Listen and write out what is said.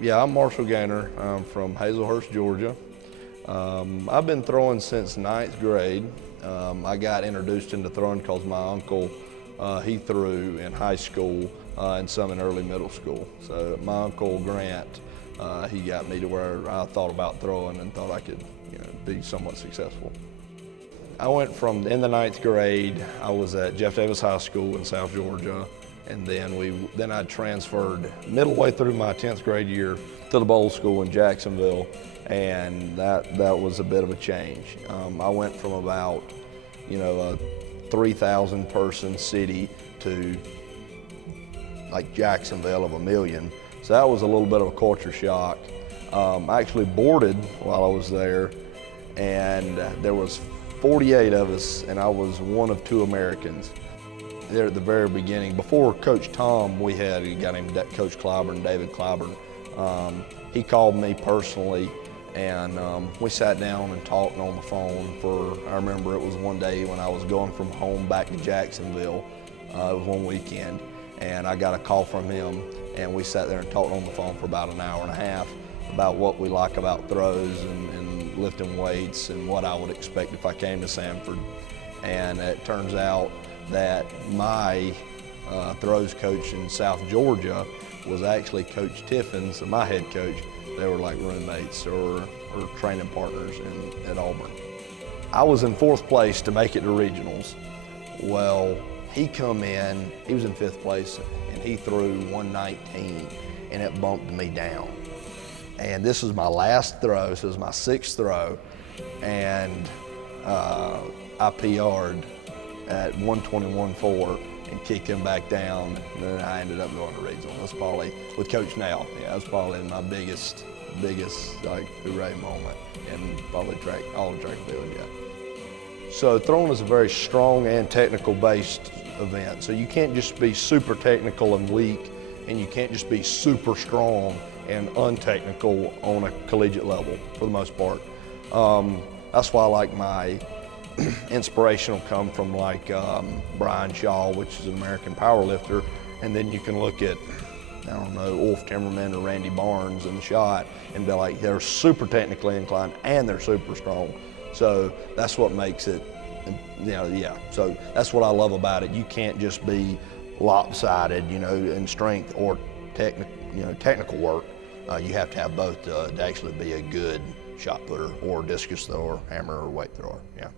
Yeah, I'm Marshall Gaynor. I'm from Hazelhurst, Georgia. I've been throwing since ninth grade. I got introduced into throwing because my uncle, he threw in high school and some in early middle school. So my uncle Grant, he got me to where I thought about throwing and thought I could be somewhat successful. I went from in the ninth grade, I was at Jeff Davis High School in South Georgia, and then I transferred middle way through my 10th grade year to the bowl school in Jacksonville, and that was a bit of a change. I went from about a 3,000 person city to like Jacksonville of 1 million. So that was a little bit of a culture shock. I actually boarded while I was there, and there was 48 of us, and I was one of 2 Americans. There at the very beginning, before Coach Tom, we had a guy named Coach Clyburn, David Clyburn. He called me personally, and we sat down and talked on the phone I remember it was one day when I was going from home back to Jacksonville. It was one weekend, and I got a call from him, and we sat there and talked on the phone for about an hour and a half about what we like about throws and lifting weights and what I would expect if I came to Samford. And it turns out that my throws coach in South Georgia was actually Coach Tiffin's, my head coach. They were like roommates or training partners at Auburn. I was in 4th place to make it to regionals. Well, he come in, he was in 5th place, and he threw 119, and it bumped me down. And this was my last throw, so it was my 6th throw, and I PR'd at 121.4 and kicked him back down, and then I ended up going to regional. That's probably, with Coach now, yeah, that's probably my biggest like hooray moment, and probably all the track and field, yeah. So throwing is a very strong and technical based event. So you can't just be super technical and weak, and you can't just be super strong and untechnical on a collegiate level for the most part. That's why like my inspiration will come from like Brian Shaw, which is an American powerlifter, and then you can look at, I don't know, Ulf Timmerman or Randy Barnes in the shot and be like, they're super technically inclined and they're super strong. So that's what makes it, yeah. So that's what I love about it. You can't just be lopsided, in strength or technical work. You have to have both to actually be a good shot putter or discus thrower, hammer or weight thrower, yeah.